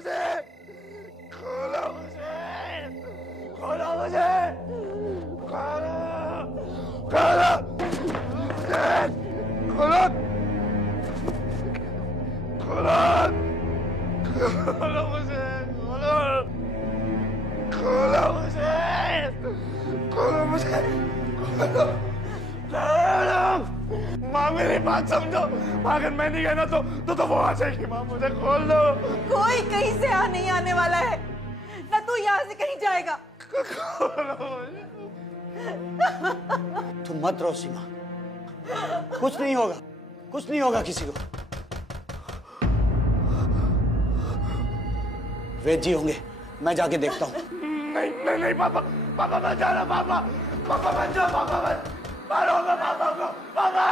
मुझे, खोलो मुझे, खोलो मुझे, खोलो, खोलो मुझे, खोलो, खोलो, खोलो मुझे, खोलो, खोलो मुझे, खोलो मुझे, खोलो। माँ मेरी बात समझो, अगर मैं नहीं गया ना तो वो आ जाएगी। माँ मुझे खोल दो। कोई कहीं से नहीं आने वाला है, ना तू यहाँ से कहीं जाएगा। तुम मत रो सीमा, कुछ नहीं होगा, कुछ नहीं होगा किसी को। वेद जी होंगे, मैं जाके देखता हूँ। नहीं नहीं नहीं पापा, पापा मत जाना, पापा, पापा मत जाओ, पापा मत मारो पापा को, पापा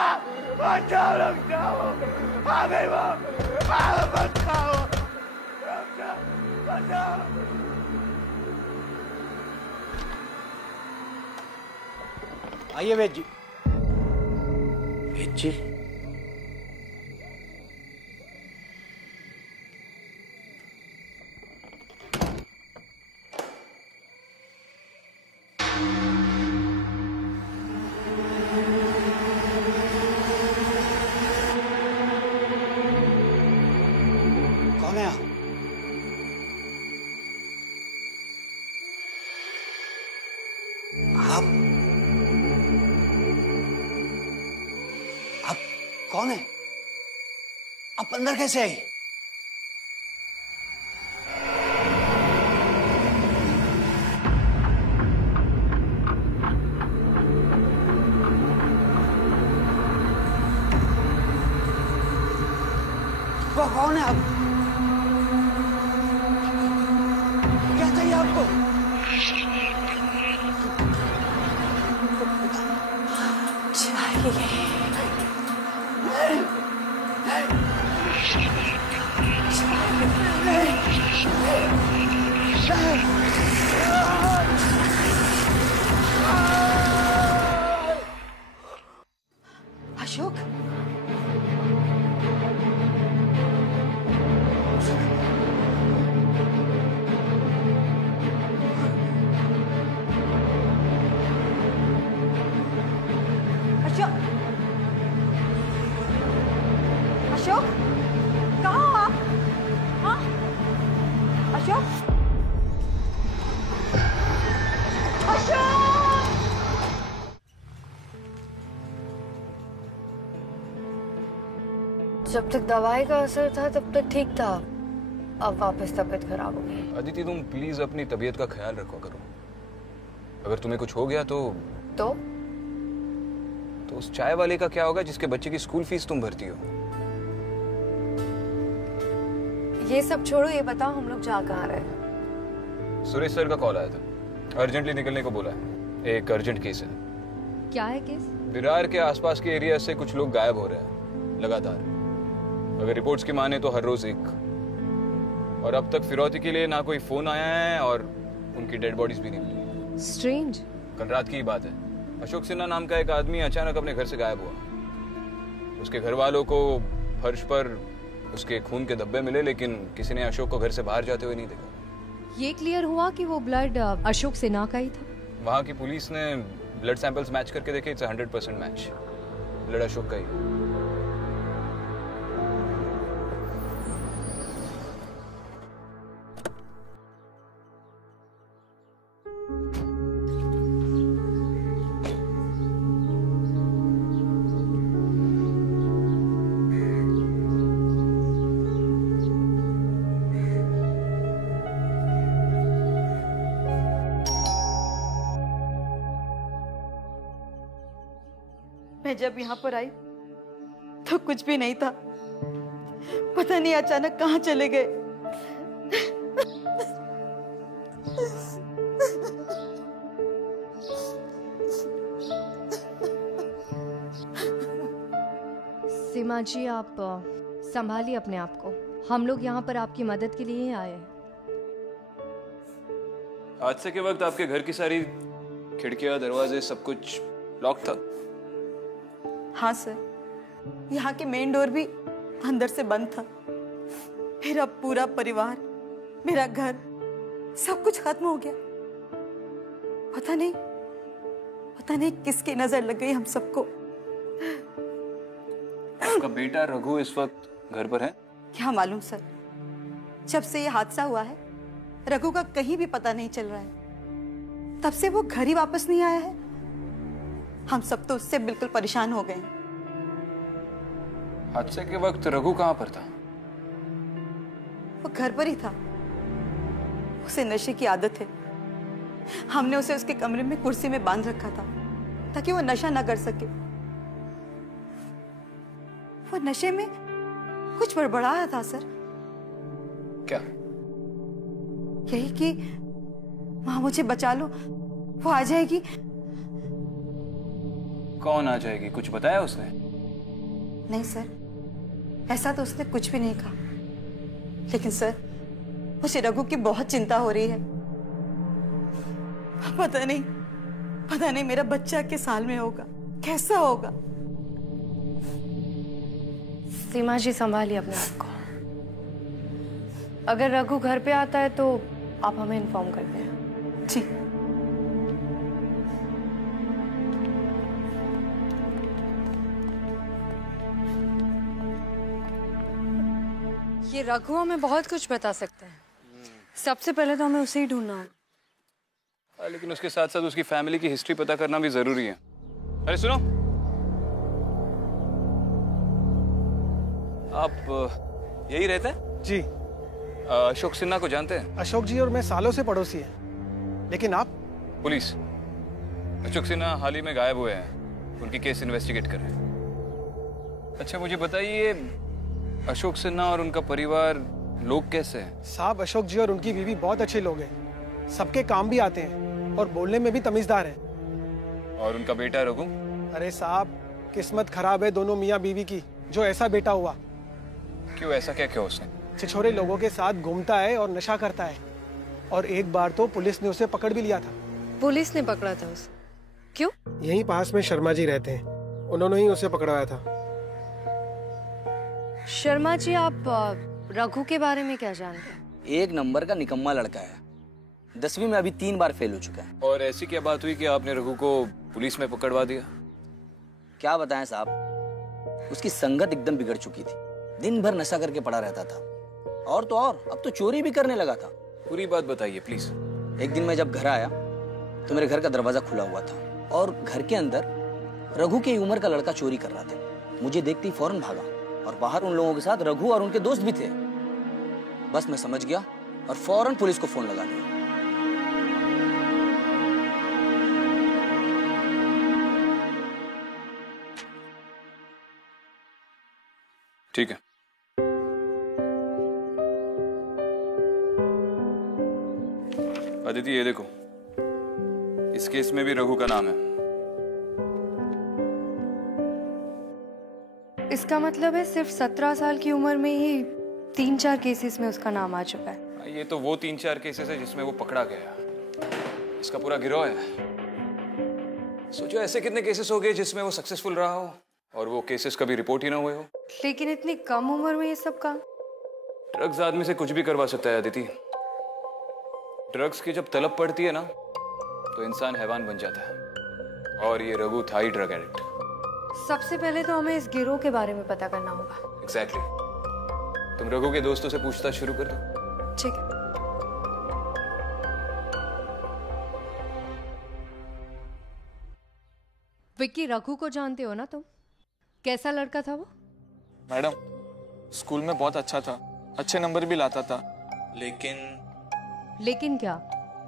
मत जाओ, रुक जाओ, आ गई वो, मत जाओ, रुक जाओ, मत जाओ। आइए वेद जी। वेद जी, कौन है आप? आप कौन है? आप अंदर कैसे आई? वो कौन है आप? क्या चाहिए आपको? अशोक, अशोक, अशोक, कहाँ हो आप? हाँ, अशोक, अशोक। जब तक दवाई का असर था तब तक ठीक था, अब वापस तबीयत खराब हो गई। अदिति तुम प्लीज अपनी तबीयत का ख्याल रखो करो। अगर तुम्हें कुछ हो गया तो उस चाय वाले का क्या होगा जिसके बच्चे की स्कूल फीस तुम भरती हो? ये सब छोड़ो, ये बताओ हम लोग जा कहाँ रहे? सुरेश सर का कॉल आया था, अर्जेंटली निकलने को बोला है। एक अर्जेंट केस है। क्या है केस? विरार के आसपास के एरिया से कुछ लोग गायब हो रहे हैं लगातार। अगर रिपोर्ट्स की माने तो हर रोज एक। और अब तक फिरौती के लिए ना कोई फोन आया है और उनकी डेड बॉडीज भी नहीं मिली। स्ट्रेंज। कल रात की ही बात है। अशोक सिन्हा नाम का एक आदमी अचानक अपने घर से गायब हुआ। उसके घर वालों को फर्श पर उसके खून के धब्बे मिले, लेकिन किसी ने अशोक को घर से बाहर जाते हुए नहीं देखा। ये क्लियर हुआ कि वो ब्लड अशोक सिन्हा का ही था? वहां की पुलिस ने ब्लड सैंपल्स मैच करके देखे, इट्स 100% मैच, ब्लड अशोक का ही। मैं जब यहाँ पर आई तो कुछ भी नहीं था, पता नहीं अचानक कहाँ चले गए। सीमा जी, आप संभालिए अपने आप को। हम लोग यहाँ पर आपकी मदद के लिए ही आए हैं। हादसे के वक्त आपके घर की सारी खिड़कियां, दरवाजे, सब कुछ लॉक था? हाँ सर, यहाँ के मेन डोर भी अंदर से बंद था। फिर अब पूरा परिवार मेरा घर, सब कुछ खत्म हो गया। पता नहीं किसकी नजर लग गई हम सबको। आपका बेटा रघु इस वक्त घर पर है? क्या मालूम सर, जब से ये हादसा हुआ है रघु का कहीं भी पता नहीं चल रहा है। तब से वो घर ही वापस नहीं आया है। हम सब तो उससे बिल्कुल परेशान हो गए हैं। हादसे के वक्त रघु कहाँ पर था? वो घर पर ही था। उसे नशे की आदत है। हमने उसे उसके कमरे में कुर्सी में बांध रखा था ताकि वो नशा ना कर सके। वो नशे में कुछ बड़बड़ाया था सर। क्या? यही कि माँ मुझे बचा लो, वो आ जाएगी। कौन आ जाएगी? कुछ बताया उसने? नहीं सर, ऐसा तो उसने कुछ भी नहीं कहा। लेकिन सर, मुझे रघु की बहुत चिंता हो रही है। पता नहीं मेरा बच्चा किस हाल में होगा, कैसा होगा। सीमा जी संभालिए अपने आप को। अगर रघु घर पे आता है तो आप हमें इन्फॉर्म कर दें। जी। ये रघु हमें बहुत कुछ बता सकते हैं। सबसे पहले तो हमें उसे ही ढूंढना होगा। लेकिन उसके साथ साथ उसकी फैमिली की हिस्ट्री पता करना भी जरूरी है। अरे सुनो, आप यही रहते हैं? जी। अशोक सिन्हा को जानते हैं? अशोक जी और मैं सालों से पड़ोसी हैं। लेकिन आप? पुलिस। अशोक सिन्हा हाल ही में गायब हुए हैं। उनकी केस इन्वेस्टिगेट कर रहे हैं। अच्छा मुझे बताइए, अशोक सिन्हा और उनका परिवार लोग कैसे हैं? साहब, अशोक जी और उनकी बीवी बहुत अच्छे लोग हैं। सबके काम भी आते हैं और बोलने में भी तमीजदार हैं। और उनका बेटा रघु? अरे साहब, किस्मत खराब है दोनों मियाँ बीवी की, जो ऐसा बेटा हुआ। क्यों? ऐसा क्या किया उसने? छिछोरे लोगों के साथ घूमता है और नशा करता है। और एक बार तो पुलिस ने उसे पकड़ भी लिया था। पुलिस ने पकड़ा था उसे? क्यों? यहीं पास में शर्मा जी रहते हैं, उन्होंने ही उसे पकड़वाया था। शर्मा जी, आप रघु के बारे में क्या जानते हैं? एक नंबर का निकम्मा लड़का है। 10वीं में अभी 3 बार फेल हो चुका है। और ऐसी क्या बात हुई कि आपने रघु को पुलिस में पकड़वा दिया? क्या बताएं साहब, उसकी संगत एकदम बिगड़ चुकी थी। दिन भर नशा करके पड़ा रहता था। और तो और, अब तो चोरी भी करने लगा था। पूरी बात बताइए प्लीज। एक दिन मैं जब घर आया तो मेरे घर का दरवाजा खुला हुआ था और घर के अंदर रघु की उम्र का लड़का चोरी कर रहा था। मुझे देखते ही फौरन भागा और बाहर उन लोगों के साथ रघु और उनके दोस्त भी थे। बस मैं समझ गया और फौरन पुलिस को फोन लगा दिया। ठीक है। अदिति, ये देखो, इस केस में भी रघु का नाम है। इसका मतलब है सिर्फ 17 साल की उम्र में ही 3-4 केसेस में उसका नाम आ चुका है। ये तो वो 3-4 केसेस है जिसमें वो पकड़ा गया। इसका पूरा गिरोह है। सोचो ऐसे कितने केसेस हो गए जिसमें वो सक्सेसफुल रहा हो और वो केसेस कभी रिपोर्ट ही ना हुए हो। लेकिन इतनी कम उम्र में ये सब काम? ड्रग्स आदमी से कुछ भी करवा सकता है अदिति। ड्रग्स की जब तलब पड़ती है ना तो इंसान हैवान बन जाता है। और ये रघु था ही ड्रग एडिक्ट। सबसे पहले तो हमें इस गिरोह के बारे में पता करना होगा। एग्जैक्टली। तुम रघु के दोस्तों से पूछताछ शुरू कर दो। ठीक है। विक्की, रघु को जानते हो ना तुम? कैसा लड़का था वो? मैडम, स्कूल में बहुत अच्छा था, अच्छे नंबर भी लाता था। लेकिन क्या?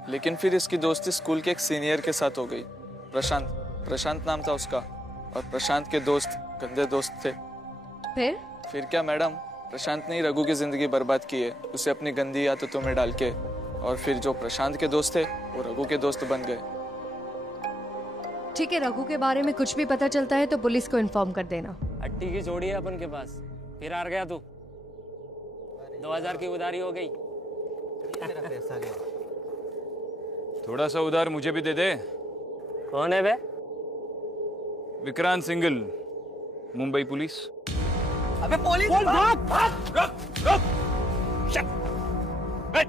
लेकिन फिर इसकी दोस्ती स्कूल के एक सीनियर के साथ हो गई। प्रशांत नाम था उसका। और प्रशांत के दोस्त गंदे दोस्त थे। फिर क्या मैडम, प्रशांत ने ही रघु की जिंदगी बर्बाद की है, उसे अपनी गंदी आदतों में डाल के। और फिर जो प्रशांत के दोस्त थे वो रघु के दोस्त बन गए। ठीक है, रघु के बारे में कुछ भी पता चलता है तो पुलिस को इन्फॉर्म कर देना। हट्टी की जोड़ी है अपन के पास। फिर हार गया तू। 2000 की उधारी हो गई। थोड़ा सा उधार मुझे भी दे दे। कौन है बे? विक्रांत सिंगल, मुंबई पुलिस। अबे पुलिस! भाग! रुक! शट! बैठ!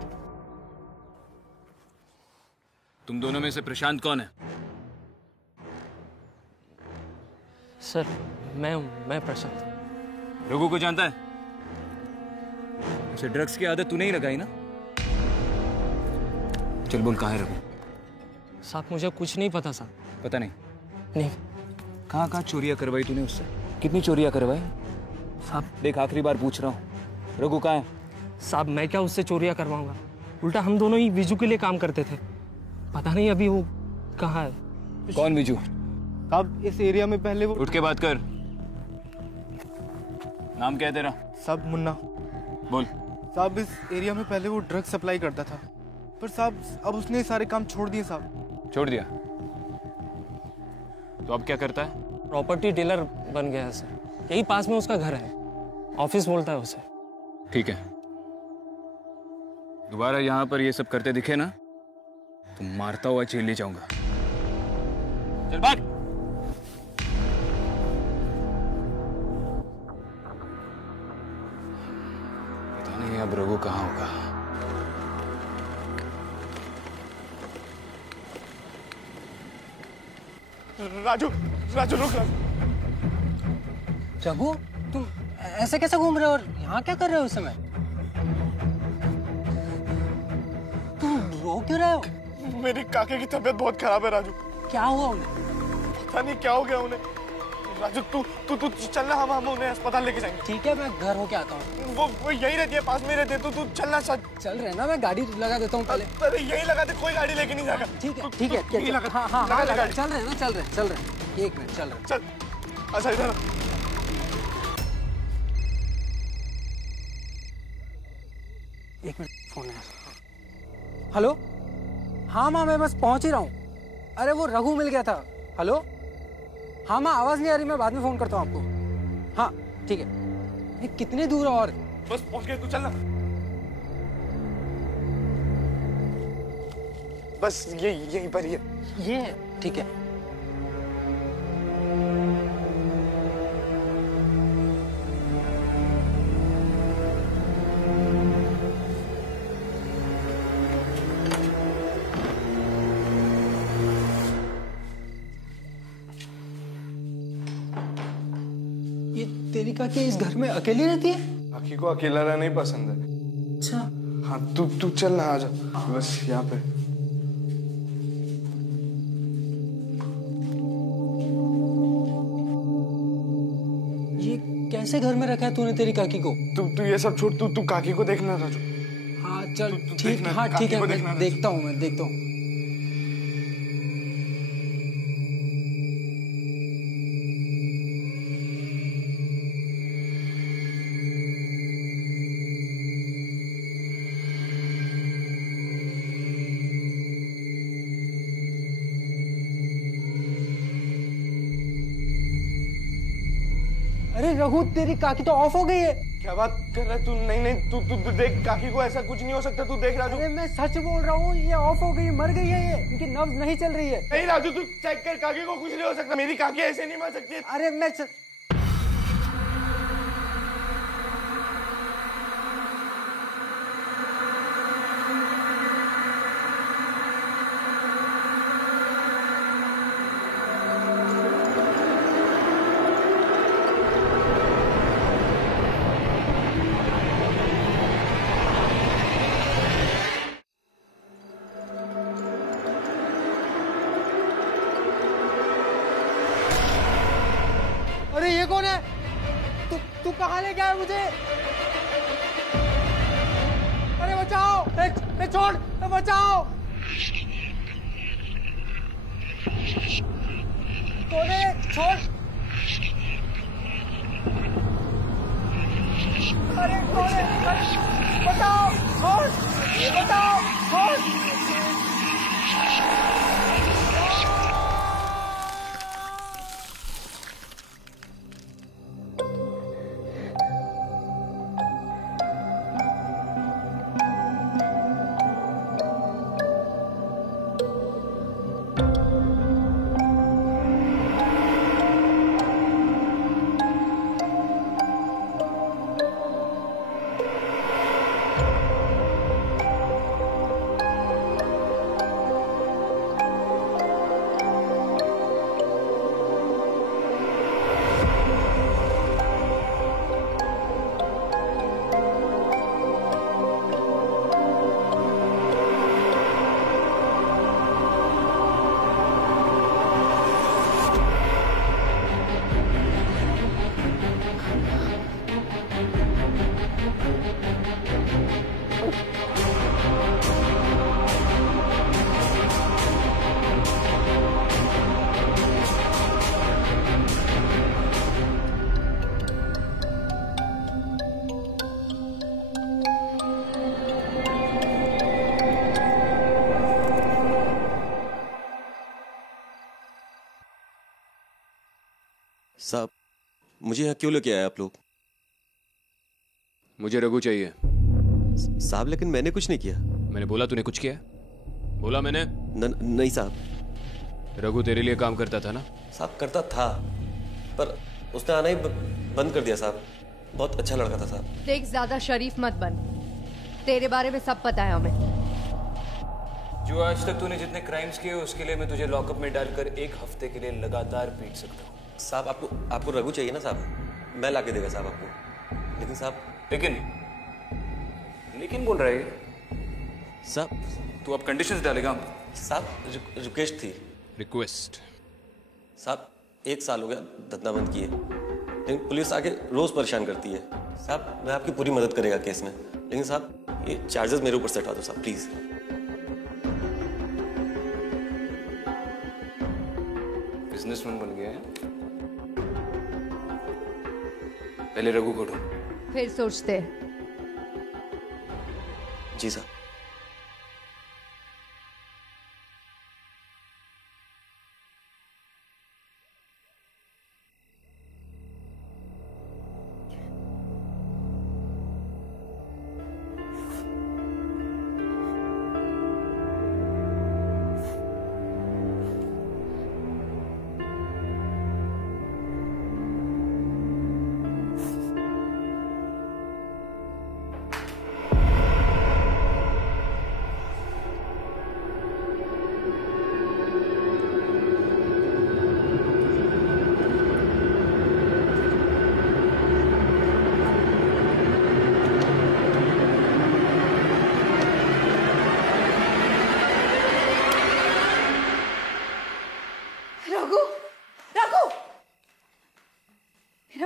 दोनों में से प्रशांत कौन है? सर मैं प्रशांत। रघु को जानता है? उसे ड्रग्स की आदत तूने ही लगाई ना? चल बोल, कहाँ है रघु? साहब मुझे कुछ नहीं पता साहब। पता नहीं? नहीं। कहाँ चोरियां करवाई तूने उससे? कितनी चोरियां करवाई? साहब देख, आखिरी बार पूछ रहा हूँ, रघु कहाँ है? साहब मैं क्या उससे चोरियां करवाऊंगा? उल्टा हम दोनों ही विजू के लिए काम करते थे। पता नहीं अभी वो कहाँ है। कौन विजू? साहब इस एरिया में पहले वो। उठ के बात कर। नाम क्या है तेरा? साहब मुन्ना। बोल। साहब इस एरिया में पहले वो ड्रग सप्लाई करता था, पर साहब अब उसने सारे काम छोड़ दिए साहब। छोड़ दिया? तो अब क्या करता है? प्रॉपर्टी डीलर बन गया है सर। यही पास में उसका घर है, ऑफिस बोलता है उसे। ठीक है, दोबारा यहाँ पर ये सब करते दिखे ना तो मारता हुआ जेल ले जाऊंगा। चल भाग। पता नहीं अब रघु कहाँ होगा। राजू राजू रुक। रघु तुम ऐसे कैसे घूम रहे हो और यहाँ क्या कर रहे हो इस समय? तुम रो क्यों रहे हो? मेरी काके की तबीयत बहुत खराब है राजू। क्या हुआ उन्हें? पता नहीं क्या हो गया उन्हें। राजू तू तू तू चलना, हम उन्हें अस्पताल लेके जाएंगे। ठीक है, मैं घर होके आता हूँ। वो यही रहती है, पास में रहती है। तू चलना। चल रहे ना, मैं गाड़ी लगा देता हूँ पहले। अरे यही लगा दे, कोई गाड़ी लेके नहीं जाएगा। ठीक है ठीक है, हाँ चल रहे ना, चल रहे। एक मिनट चल रहे। चल अच्छा इधर। एक मिनट, फोन है। हेलो, हाँ माँ मैं बस पहुंच ही रहा हूँ। अरे वो रघु मिल गया था। हेलो, हाँ माँ आवाज नहीं आ रही, मैं बाद में फोन करता हूँ आपको। हाँ ठीक है। ये कितनी दूर है? और बस पहुंच गए, तू चलना। बस यहीं पर ही है। ये ठीक है। तेरी काकी इस घर में अकेली रहती है? काकी को अकेला रहना ही पसंद है। अच्छा। हाँ तू चल ना, आ जा बस यहाँ पे। ये कैसे घर में रखा है तूने तेरी काकी को? तू ये सब छोड़, तू काकी को देखना राजू। हाँ चल ठीक। हाँ ठीक है, मैं देखता हूँ। अरे रघु, तेरी काकी तो ऑफ हो गई है। क्या बात कर रहा है तू? नहीं तू देख, काकी को ऐसा कुछ नहीं हो सकता। तू देख राजू। अरे मैं सच बोल रहा हूँ, ये ऑफ हो गई, मर गई है। ये इनकी नब्ज नहीं चल रही है। नहीं राजू, तू चेक कर, काकी को कुछ नहीं हो सकता। मेरी काकी ऐसे नहीं मर सकती। अरे मैं अरे ये कौन है? तू कहाँ ले गया मुझे? अरे बचाओ, छोड़, बचाओ। कौन है? छोड़। अरे कौन है? बताओ, छोड़, छोड़। मुझे यहाँ क्यों लेके आए आप लोग? मुझे रघु चाहिए। साहब लेकिन मैंने कुछ नहीं किया। मैंने बोला तूने कुछ किया? बोला मैंने? नहीं साहब। रघु तेरे लिए काम करता था ना? साहब करता था, पर उसने आना ही बंद कर दिया साहब। बहुत अच्छा लड़का था साहब। देख, ज्यादा शरीफ मत बन, तेरे बारे में सब पता है हमें। जो आज तक तूने जितने क्राइम्स किए उसके लिए मैं तुझे लॉकअप में डालकर 1 हफ्ते के लिए लगातार पीट सकता हूँ। साहब आपको रघु चाहिए ना साहब? मैं ला के देगा साहब आपको। लेकिन साहब लेकिन बोल रहा है साहब। तू अब कंडीशंस डालेगा? साहब रिक्वेस्ट थी। रिक्वेस्ट? साहब 1 साल हो गया धंधा बंद किए, लेकिन पुलिस आके रोज परेशान करती है। साहब मैं आपकी पूरी मदद करेगा केस में, लेकिन साहब ये चार्जेस मेरे ऊपर से हटा दो साहब प्लीज। बिजनेसमैन बन गया है। पहले रघु को ढूंढ, फिर सोचते हैं। जी साहब।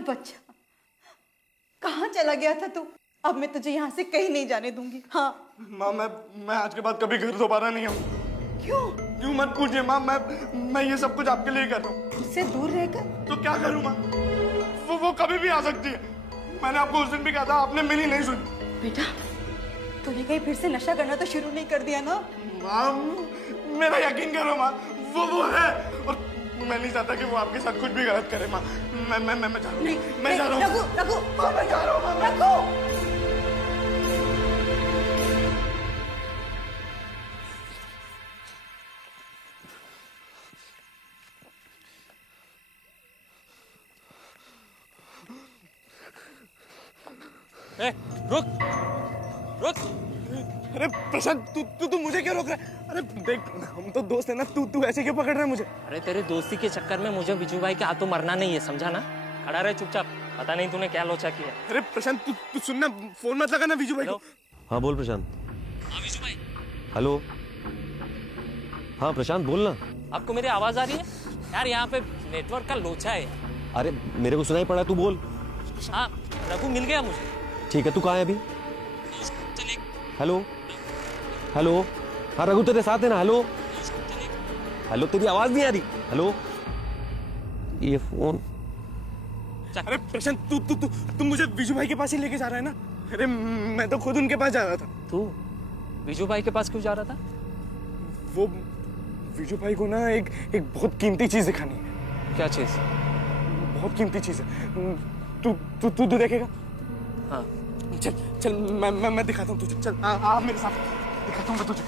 बच्चा कहाँ चला गया था तू? अब मैं तुझे यहाँ से कहीं नहीं जाने दूंगी। हाँ माँ, मैं आज के बाद कभी घर दोबारा नहीं आऊंगा। क्यों मत पूछिए माँ, मैं ये सब कुछ आपके लिए कर रहा हूँ। उससे दूर रहकर तो क्या करूँ माँ? वो कभी भी आ सकती है। मैंने आपको उस दिन भी कहा था, आपने मेरी नहीं सुनी। बेटा तूने कहीं फिर से नशा करना तो शुरू नहीं कर दिया ना? माँ मेरा यकीन करो माँ, वो है, और मैं नहीं चाहता कि वो आपके साथ कुछ भी गलत करे माँ। मैं जा रहा हूँ। मैं जा रहा हूँ। रघु माँ मैं जा रहा हूँ। रघु रुक रुक। अरे प्रशांत तू मुझे क्यों रोक रहा है? अरे देख हम तो दोस्त है ना, तू ऐसे क्यों पकड़ रहा है मुझे? अरे तेरे दोस्ती के चक्कर में मुझे विजू भाई के हाथों मरना नहीं है, समझा ना? खड़ा रहे चुपचाप, पता नहीं तूने क्या लोचा किया। अरे प्रशांत तू सुनना, फोन मत लगा ना विजू भाई को। हाँ बोल प्रशांत। हाँ विजू भाई। हेलो। हाँ प्रशांत बोल ना। आपको मेरी आवाज आ रही है? यार यहाँ पे नेटवर्क का लोचा है। अरे मेरे को सुनाई पड़ा, तू बोल। हाँ रघु मिल गया मुझे। ठीक है, तू कहाँ है अभी? Hello hello. हाँ रघु तेरे साथ है ना? हेलो हेलो, तेरी आवाज नहीं आ रही। हेलो ये फोन। अरे प्रशांत तू मुझे विजू भाई के पास ही लेके जा रहा है ना? अरे मैं तो खुद उनके पास जा रहा था। तू विजू भाई के पास क्यों जा रहा था? वो विजू भाई को ना एक बहुत कीमती चीज दिखानी है। क्या चीज? बहुत कीमती चीज है। तू देखेगा? हाँ चल मैं दिखाता हूँ तुझे। चल आ मेरे साथ, दिखाता हूँ मैं तुझे।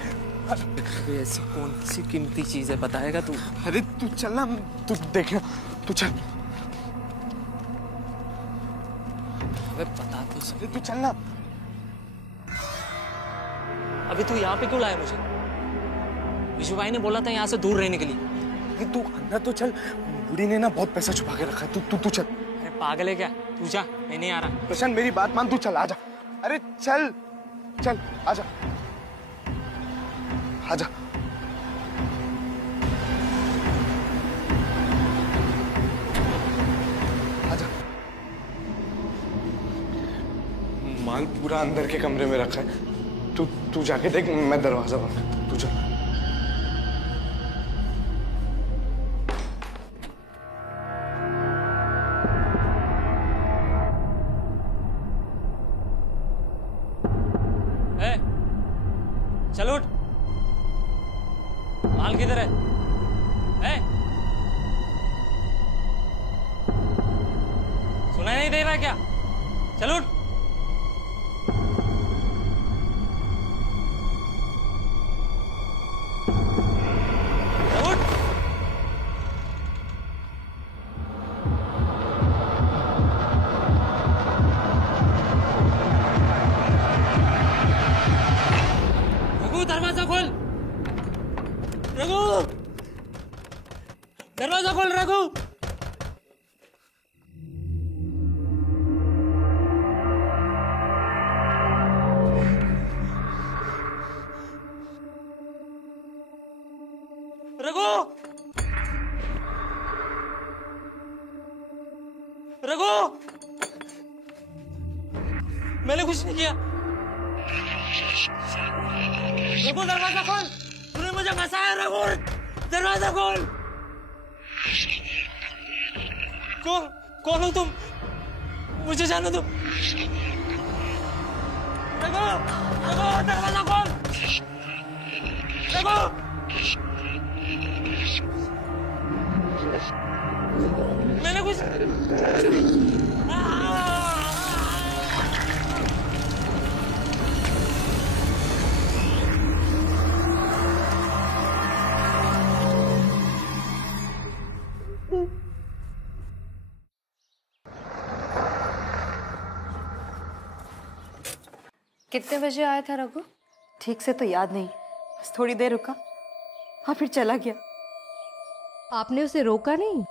अबे ऐसी कौन सी कीमती चीज है, बताएगा तू? अरे तू चल ना, तू देखना, तू चल। अबे बता तो सही। तू चल ना। अभी तू यहाँ पे क्यों लाया मुझे? विजू भाई ने बोला था यहाँ से दूर रहने के लिए। तू अंदर तो चल, बूढ़ी ने ना बहुत पैसा छुपा के रखा है। तू चल। अरे पागल है क्या? तू जा, मैं नहीं आ रहा। प्रशांत मेरी बात मान, तू चल, आजा। अरे चल चल, आजा आजा। आजा। माल पूरा अंदर के कमरे में रखा है। तू जाके देख, मैं दरवाजा बंद करता हूं। तू चल। चल उठ। माल किधर है? चल उठ। रघु दरवाजा खोल। रघु दरवाजा खोल। रघु रघु रघु मैंने कुछ नहीं किया। रघु दरवाजा खोल। तूने मुझे फंसाया। रघु दरवाजा खोल। कौन हो तुम? मुझे जानो तुम। रघु रघु दरवाजा खोल। रघु मैंने कुछ कितने बजे आया था रघु? ठीक से तो याद नहीं, बस थोड़ी देर रुका और फिर चला गया। आपने उसे रोका नहीं?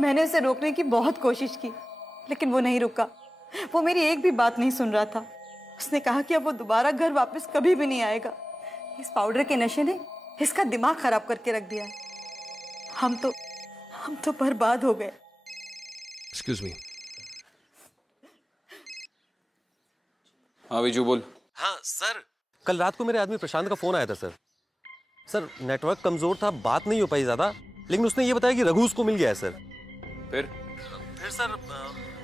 मैंने उसे रोकने की बहुत कोशिश की, लेकिन वो नहीं रुका। वो मेरी एक भी बात नहीं सुन रहा था। उसने कहा कि अब वो दोबारा घर वापस कभी भी नहीं आएगा। इस पाउडर के नशे ने इसका दिमाग खराब करके रख दिया है। हम तो बर्बाद हो गए। Excuse me. हाँ विजू बोल। हाँ सर, कल रात को मेरे आदमी प्रशांत का फोन आया था सर। सर नेटवर्क कमजोर था, बात नहीं हो पाई ज्यादा, लेकिन उसने ये बताया कि रघु उसको मिल गया है सर। फिर सर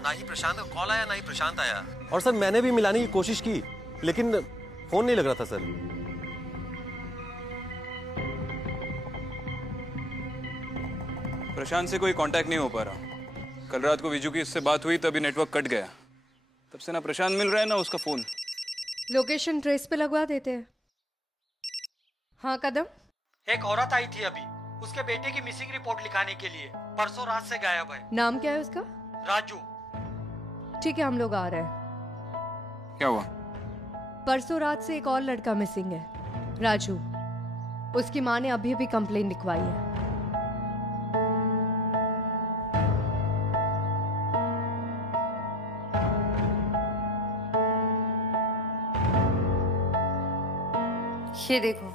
ना ही प्रशांत का कॉल आया ना ही प्रशांत आया। और सर मैंने भी मिलाने की कोशिश की, लेकिन फोन नहीं लग रहा था सर। प्रशांत से कोई कांटेक्ट नहीं हो पा रहा। कल रात को विजू की इससे बात हुई तभी नेटवर्क कट गया। तब से ना प्रशांत मिल रहा है ना उसका फोन। लोकेशन ट्रेस पे लगवा देते हैं। हाँ कदम। एक औरत आई थी अभी, उसके बेटे की मिसिंग रिपोर्ट लिखाने के लिए। परसों रात से गायब है। नाम क्या है उसका? राजू। ठीक है, हम लोग आ रहे हैं। क्या हुआ? परसों रात से एक और लड़का मिसिंग है, राजू। उसकी माँ ने अभी अभी कंप्लेन लिखवाई है। ये देखो,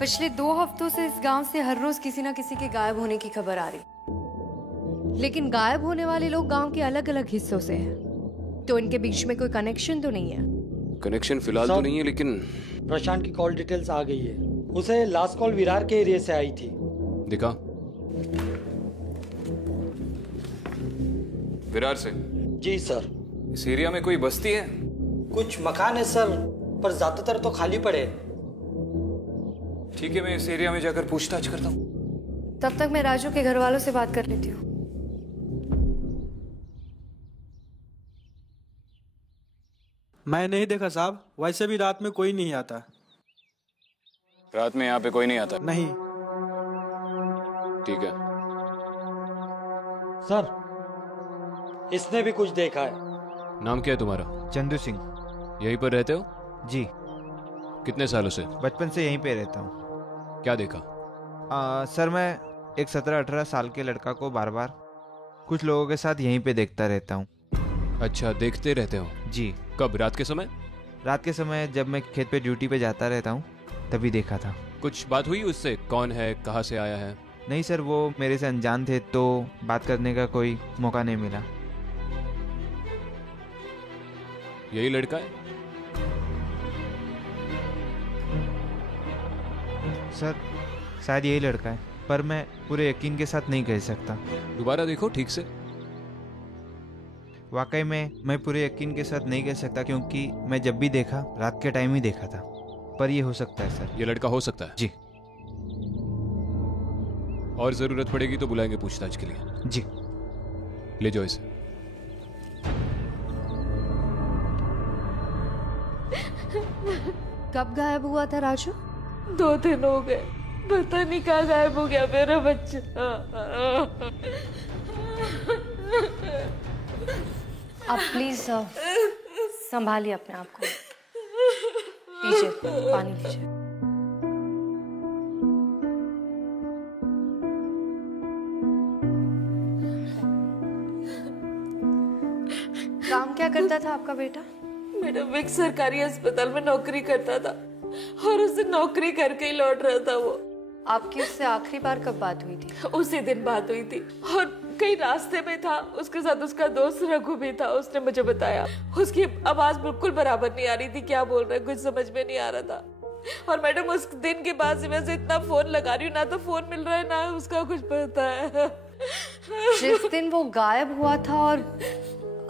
पिछले 2 हफ्तों से इस गांव से हर रोज किसी ना किसी के गायब होने की खबर आ रही। लेकिन गायब होने वाले लोग गांव के अलग अलग हिस्सों से हैं, तो इनके बीच में कोई कनेक्शन तो नहीं है। कनेक्शन फिलहाल तो नहीं है, लेकिन प्रशांत की कॉल डिटेल्स आ गई है। उसे लास्ट कॉल विरार के एरिया से आई थी। दिखा। विरार से? जी सर। इस एरिया में कोई बस्ती है? कुछ मकान है सर, पर ज्यादातर तो खाली पड़े। ठीक है, मैं इस एरिया में जाकर पूछताछ करता हूँ। तब तक मैं राजू के घर वालों से बात कर लेती हूँ। मैं नहीं देखा साहब, वैसे भी रात में कोई नहीं आता। रात में यहाँ पे कोई नहीं आता? नहीं। ठीक है सर, इसने भी कुछ देखा है। नाम क्या है तुम्हारा? चंदू सिंह। यहीं पर रहते हो? जी। कितने सालों से? बचपन से यहीं पे रहता हूँ। क्या देखा? सर मैं एक 17-18 साल के लड़का को बार बार कुछ लोगों के साथ यहीं पे देखता रहता हूँ। अच्छा, देखते रहते हो? जी। कब? रात के समय? रात के समय जब मैं खेत पे ड्यूटी पे जाता रहता हूँ तभी देखा था। कुछ बात हुई उससे? कौन है, कहाँ से आया है? नहीं सर, वो मेरे से अनजान थे तो बात करने का कोई मौका नहीं मिला। यही लड़का है? सर शायद यही लड़का है, पर मैं पूरे यकीन के साथ नहीं कह सकता। दोबारा देखो ठीक से। वाकई में मैं पूरे यकीन के साथ नहीं कह सकता, क्योंकि मैं जब भी देखा रात के टाइम ही देखा था। पर ये हो सकता है सर। ये लड़का हो सकता है? जी। और जरूरत पड़ेगी तो बुलाएंगे पूछताछ के लिए। जी। ले जाओ इसे। कब गायब हुआ था राजू? 2 दिन हो गए, पता नहीं कहाँ गायब हो गया मेरा बच्चा। आप प्लीज संभालिए अपने आप को। लीजिए पानी लीजिए। काम क्या करता था आपका बेटा? मैडम एक सरकारी अस्पताल में नौकरी करता था और उसे नौकरी करके ही लौट रहा था वो। आपकी उससे आखिरी बार कब बात हुई थी? उसी दिन बात हुई थी और कहीं रास्ते में था, उसके साथ उसका दोस्त रघु भी था। उसने मुझे बताया उसकी आवाज बिल्कुल बराबर नहीं आ रही थी, क्या बोल रहा है कुछ समझ में नहीं आ रहा था। और मैडम उस दिन के बाद से वैसे इतना फोन लगा रही हूँ, ना तो फोन मिल रहा है ना उसका कुछ पता है। जिस दिन वो गायब हुआ था और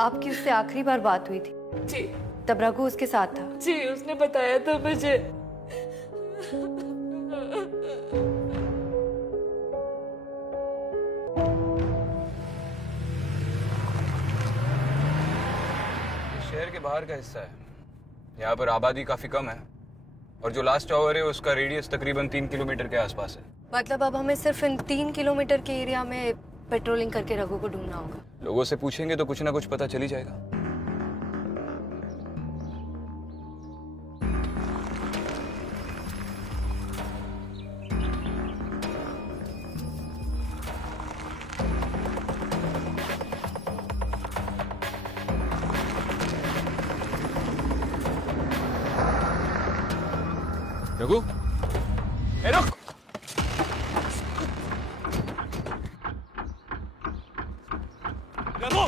आपकी उससे आखिरी बार बात हुई थी जी, तब रघु उसके साथ था? जी, उसने बताया था मुझे। शहर के बाहर का हिस्सा है, यहाँ पर आबादी काफी कम है और जो लास्ट टावर है उसका रेडियस तकरीबन 3 किलोमीटर के आसपास है। मतलब अब हमें सिर्फ इन 3 किलोमीटर के एरिया में पेट्रोलिंग करके रघु को ढूंढना होगा। लोगों से पूछेंगे तो कुछ ना कुछ पता चल ही जाएगा। रघु, ए रुक! रघु!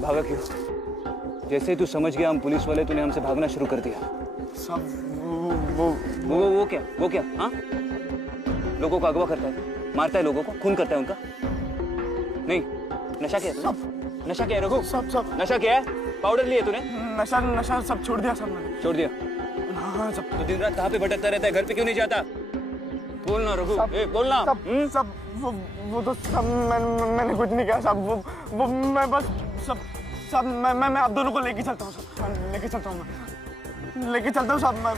भागा क्यों? जैसे ही तू समझ गया हम पुलिस वाले, तूने हमसे भागना शुरू कर दिया। सब वो क्या? हाँ, लोगों को अगवा करता है, मारता है लोगों को, खून करता है उनका। नहीं, नशा किया तूने? नशा किया है रघु? सब नशा किया है? पाउडर लिया तूने? नशा सब छोड़ दिया सब मैंने। छोड़ दिया? हाँ सब। तो दिन रात कहाँ पे भटकता रहता है, घर पे क्यों नहीं जाता? बोलना रघु, बोलना। सब वो तो सब मैंने कुछ नहीं किया। सब वो मैं बस सब मैं आप दोनों को लेके चलता हूँ। सब लेके चलता हूँ सब मैं।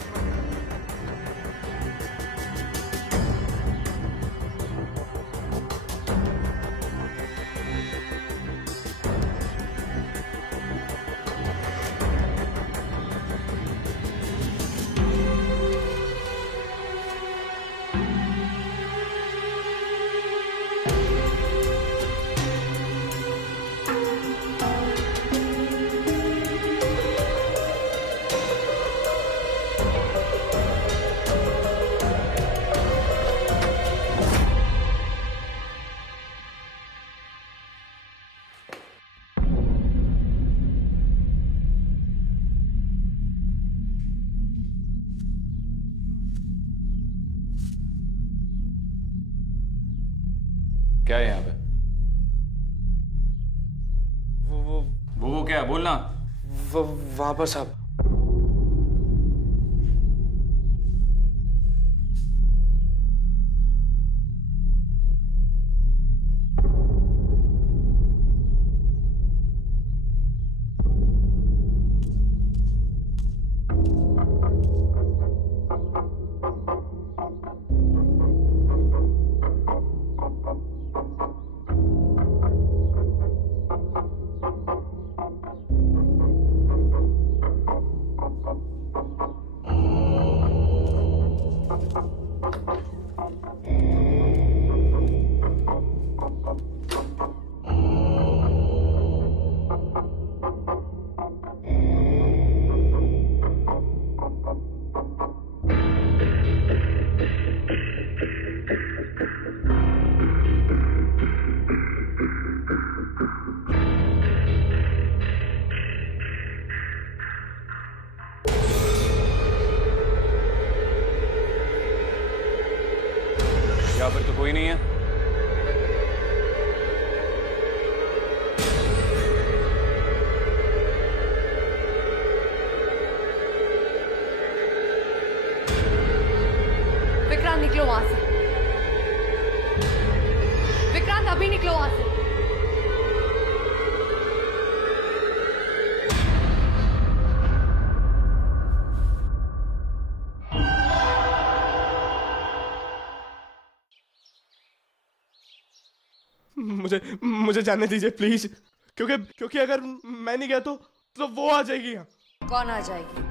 क्या है यहाँ पे? वो क्या है? बोलना। वहां पर साहब। कोई नहीं है? विक्रांत निकलो वहां से। विक्रांत अभी निकलो वहां से। मुझे जाने दीजिए प्लीज, क्योंकि अगर मैं नहीं गया तो वो आ जाएगी यहाँ। कौन आ जाएगी?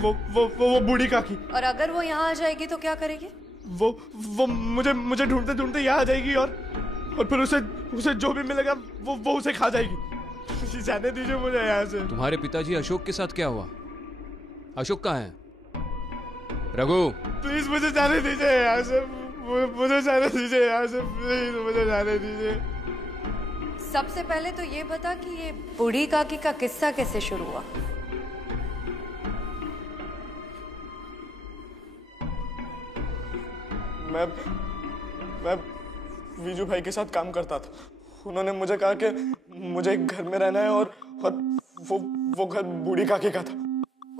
वो बूढ़ी काकी। और अगर वो यहाँ आ जाएगी तो क्या करेगी? वो मुझे ढूंढते ढूंढते यहाँ आ जाएगी और फिर उसे जो भी मिलेगा वो उसे खा जाएगी। जाने दीजिए मुझे यहाँ से। तुम्हारे पिताजी अशोक के साथ क्या हुआ? अशोक कहाँ है? रघु प्लीज मुझे जाने दीजिए यहाँ से, मुझे जाने दीजिए यहाँ से, प्लीज मुझे जाने दीजिए। सबसे पहले तो ये बता कि ये बूढ़ी काकी का किस्सा कैसे शुरू हुआ? मैं वीजू भाई के साथ काम करता था। उन्होंने मुझे कहा कि मुझे एक घर में रहना है और वो घर बूढ़ी काकी का था।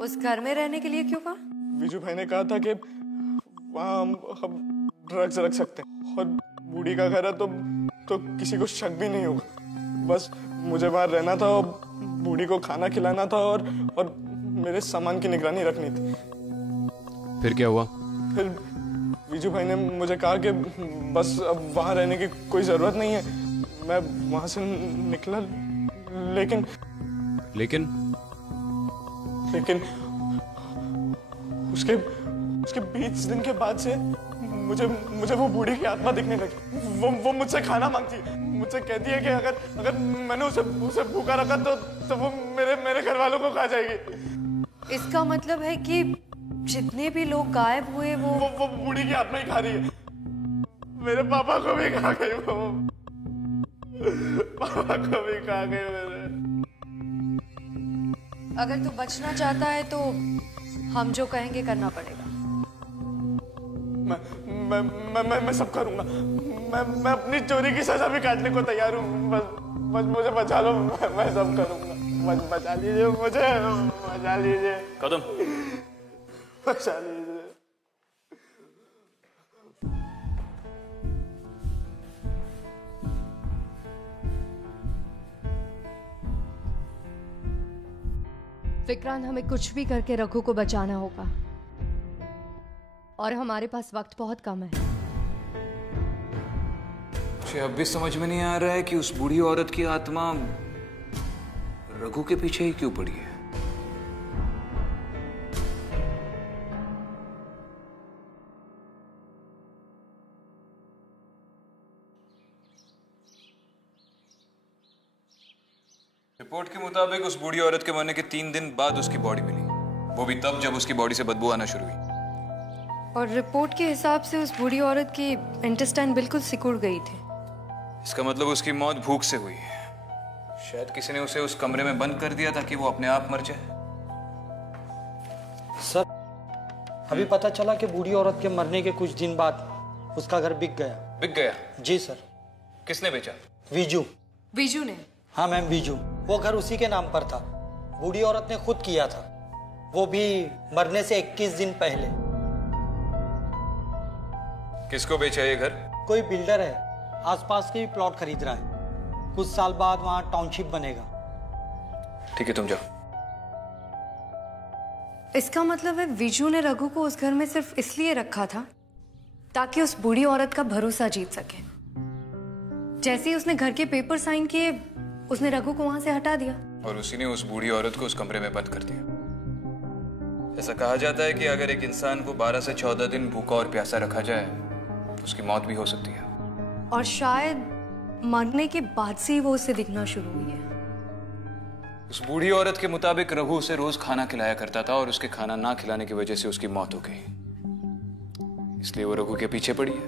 उस घर में रहने के लिए क्यों कहा? वीजू भाई ने कहा था कि वहाँ हम ड्रग्स रख सकते हैं और बूढ़ी का घर है तो किसी को शक भी नहीं होगा। बस मुझे वहाँ रहना था और बूढ़ी को खाना खिलाना था और मेरे सामान की निगरानी रखनी थी। फिर क्या हुआ? फिर वीजू भाई ने मुझे कहा कि बस अब वहाँ रहने की कोई जरूरत नहीं है। मैं वहाँ से निकला, लेकिन उसके 20 दिन के बाद से मुझे वो बूढ़ी की आत्मा दिखने लगी। वो मुझसे खाना मांगती है, मुझसे कहती है कि अगर मैंने उसे भूखा रखा तो वो मेरे घर वालों को खा जाएगी। इसका मतलब है कि जितने भी लोग गायब हुए वो बूढ़ी की आत्मा ही खा रही है। मेरे पापा को भी खा गई वो, पापा को भी खा गई मेरे। अगर तू बचना चाहता है तो हम जो कहेंगे करना पड़ेगा। मैं सब करूंगा। मैं अपनी चोरी की सजा भी काटने को तैयार हूँ। बस मुझे बचा लो, मैं सब करूंगा। बचा लीजिए मुझे, बचा लीजिए। कदम बचा लीजिए। विक्रांत, हमें कुछ भी करके रघु को बचाना होगा और हमारे पास वक्त बहुत कम है। मुझे अब भी समझ में नहीं आ रहा है कि उस बूढ़ी औरत की आत्मा रघु के पीछे ही क्यों पड़ी है। रिपोर्ट के मुताबिक उस बूढ़ी औरत के मरने के 3 दिन बाद उसकी बॉडी मिली, वो भी तब जब उसकी बॉडी से बदबू आना शुरू हुई। और रिपोर्ट के हिसाब से उस बूढ़ी औरत की इंटेस्टाइन बिल्कुल सिकुड़ गई थी। इसका मतलब उसकी मौत भूख से हुई है। शायद किसी ने उसे उस कमरे में बंद कर दिया ताकि वो अपने आप मर जाए। सर, अभी पता चला कि बूढ़ी औरत के मरने के कुछ दिन बाद उसका घर बिक गया। बिक गया? जी सर। किसने बेचा? वीजू। वीजू ने? हाँ मैम, वीजू। वो घर उसी के नाम पर था। बूढ़ी औरत ने खुद किया था, वो भी मरने से 21 दिन पहले। किसको बेचा ये घर? कोई बिल्डर है, आसपास के भी प्लॉट खरीद रहा है। कुछ साल बाद वहां टाउनशिप बनेगा। ठीक है, तुम जाओ। इसका मतलब है वीजू ने रघु को उस घर में सिर्फ इसलिए रखा था ताकि उस बूढ़ी औरत का भरोसा जीत सके। जैसे ही उसने घर के पेपर साइन किए, उसने रघु को वहां से हटा दिया और उसी ने उस बूढ़ी औरत को उस कमरे में बंद कर दिया। ऐसा कहा जाता है कि अगर एक इंसान को 12 से 14 दिन भूखा और प्यासा रखा जाए तो उसकी मौत भी हो सकती है। और शायद मरने के बाद से ही वो उससे दिखना शुरू हुई है। उस बूढ़ी औरत के मुताबिक रघु उसे रोज खाना खिलाया करता था और उसके खाना ना खिलाने की वजह से उसकी मौत हो गई, इसलिए वो रघु के पीछे पड़ी है।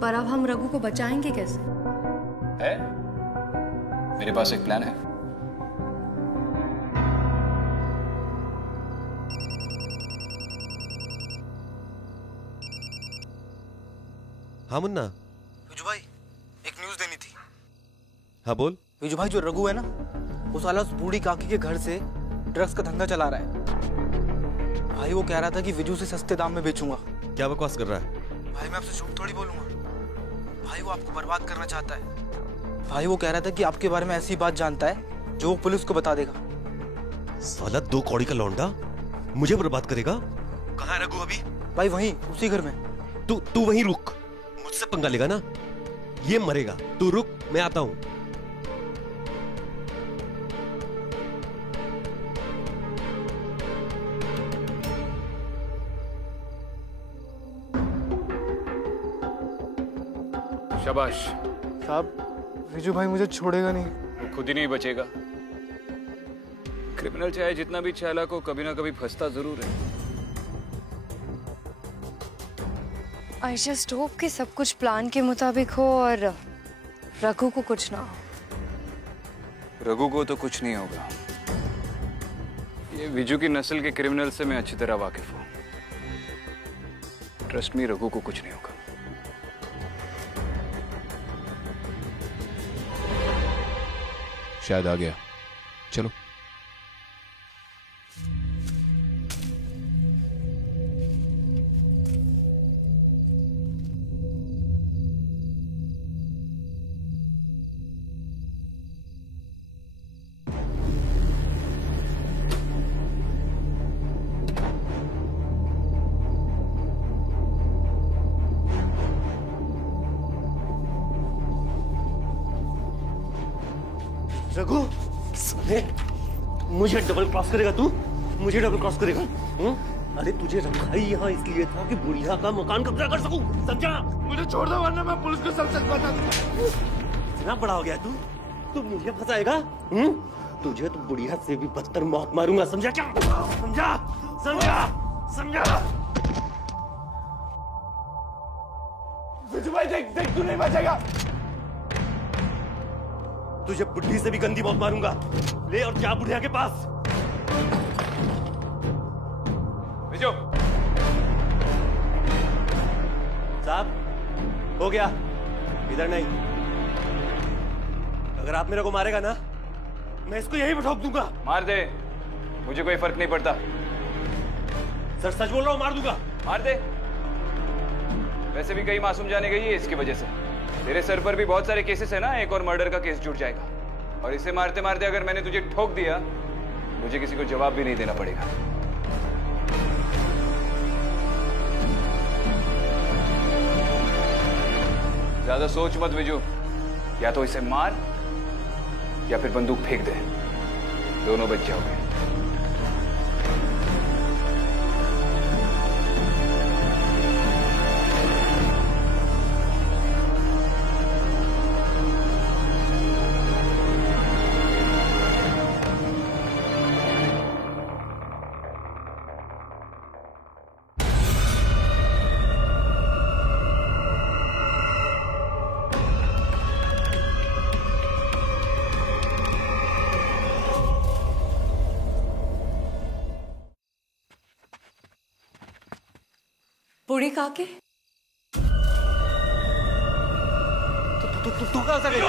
पर अब हम रघु को बचाएंगे कैसे? है? मेरे पास एक प्लान है। हाँ मुन्ना, हाँ बोल। विजू भाई, जो रघु है ना, वो साला उस बूढ़ी काकी के घर से ड्रग्स का धंधा चला रहा है। भाई वो कह रहा था कि विजू से सस्ते दाम में बेचूंगा। क्या बकवास कर रहा है? भाई मैं आपसे झूठ थोड़ी बोलूंगा। भाई वो आपको बर्बाद करना चाहता है। भाई वो कह रहा था कि आपके बारे में ऐसी बात जानता है जो वो पुलिस को बता देगा। साला 2 कौड़ी का लौंडा मुझे बर्बाद करेगा। कहाँ है रघु अभी? भाई वहीं, उसी घर में। तू वहीं रुक, मुझसे पंगा लेगा ना ये मरेगा। तू रुक, मैं आता हूं। शाबाश। साहब, विजू भाई मुझे छोड़ेगा नहीं। वो खुद ही नहीं बचेगा। क्रिमिनल चाहे जितना भी चालाक हो, कभी ना कभी फंसता जरूर है। आई जस्ट होप कि सब कुछ प्लान के मुताबिक हो और रघु को कुछ ना हो। रघु को तो कुछ नहीं होगा। ये विजू की नस्ल के क्रिमिनल से मैं अच्छी तरह वाकिफ हूं। ट्रस्ट मी, रघु को कुछ नहीं होगा। शायद आ गया। चलो। रघु, मुझे डबल क्रॉस करेगा तू? मुझे डबल क्रॉस करेगा? अरे तुझे रखा ही यहाँ इसलिए था कि बुढ़िया का मकान कब्जा कर सकूं, समझा? मुझे छोड़ दो वरना मैं पुलिस को सब सच बता दूंगा। इतना बड़ा हो गया तू मुझे फंसाएगा? तुझे तो बुढ़िया से भी बदतर मौत मारूंगा, समझा क्या? समझा? समझा? समझा? विजू भाई देख, तू नहीं बचेगा। तुझे बुढ़ी से भी गंदी मौत मारूंगा। ले और जा बुढ़िया के पास। विजू साहब, हो गया। इधर नहीं। अगर आप मेरे को मारेगा ना, मैं इसको यहीं पे ठोक दूंगा। मार दे, मुझे कोई फर्क नहीं पड़ता। सर सच बोल रहा हूं, मार दूंगा। मार दे। वैसे भी कई मासूम जाने गई है इसकी वजह से। तेरे सर पर भी बहुत सारे केसेस है ना, एक और मर्डर का केस जुड़ जाएगा। और इसे मारते मारते अगर मैंने तुझे ठोक दिया, मुझे किसी को जवाब भी नहीं देना पड़ेगा। ज्यादा सोच मत विजू, या तो इसे मार या फिर बंदूक फेंक दे, दोनों बच जाओगे। बूढ़ी काके? तू कहां से गई?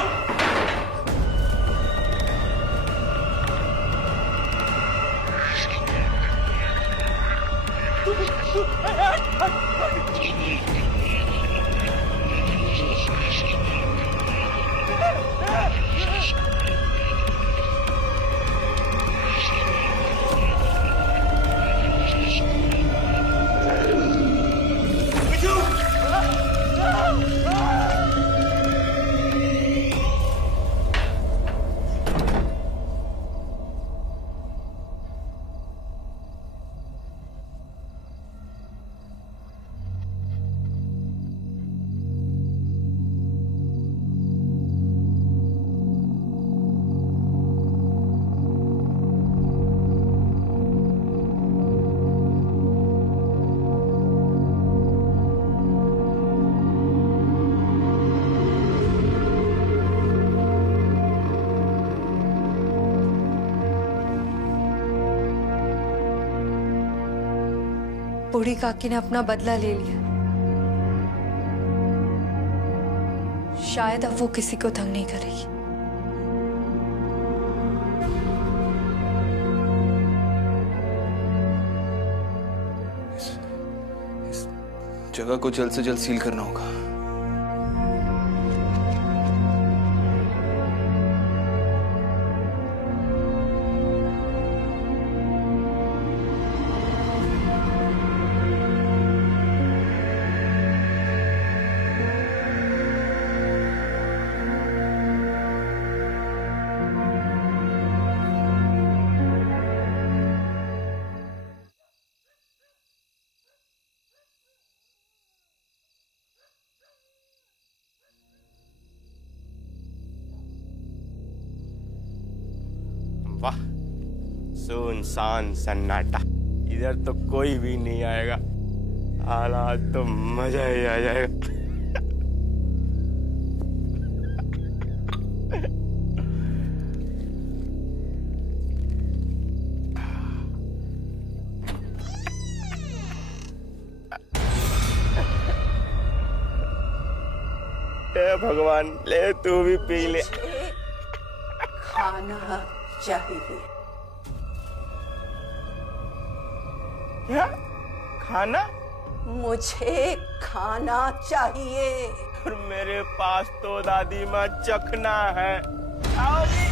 बूढ़ी काकी ने अपना बदला ले लिया। शायद अब वो किसी को तंग नहीं करेगी। जगह को जल्द से जल्द सील करना होगा। वाह, सुनसान सन्नाटा, इधर तो कोई भी नहीं आएगा। आज तो मजा ही आ जाएगा। हे भगवान, ले तू भी पी ले। खाना चाहिए। क्या खाना? मुझे खाना चाहिए। और मेरे पास तो दादी माँ चखना है। आओगी?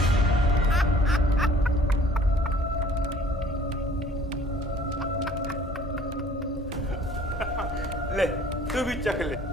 ले तू भी चख ले।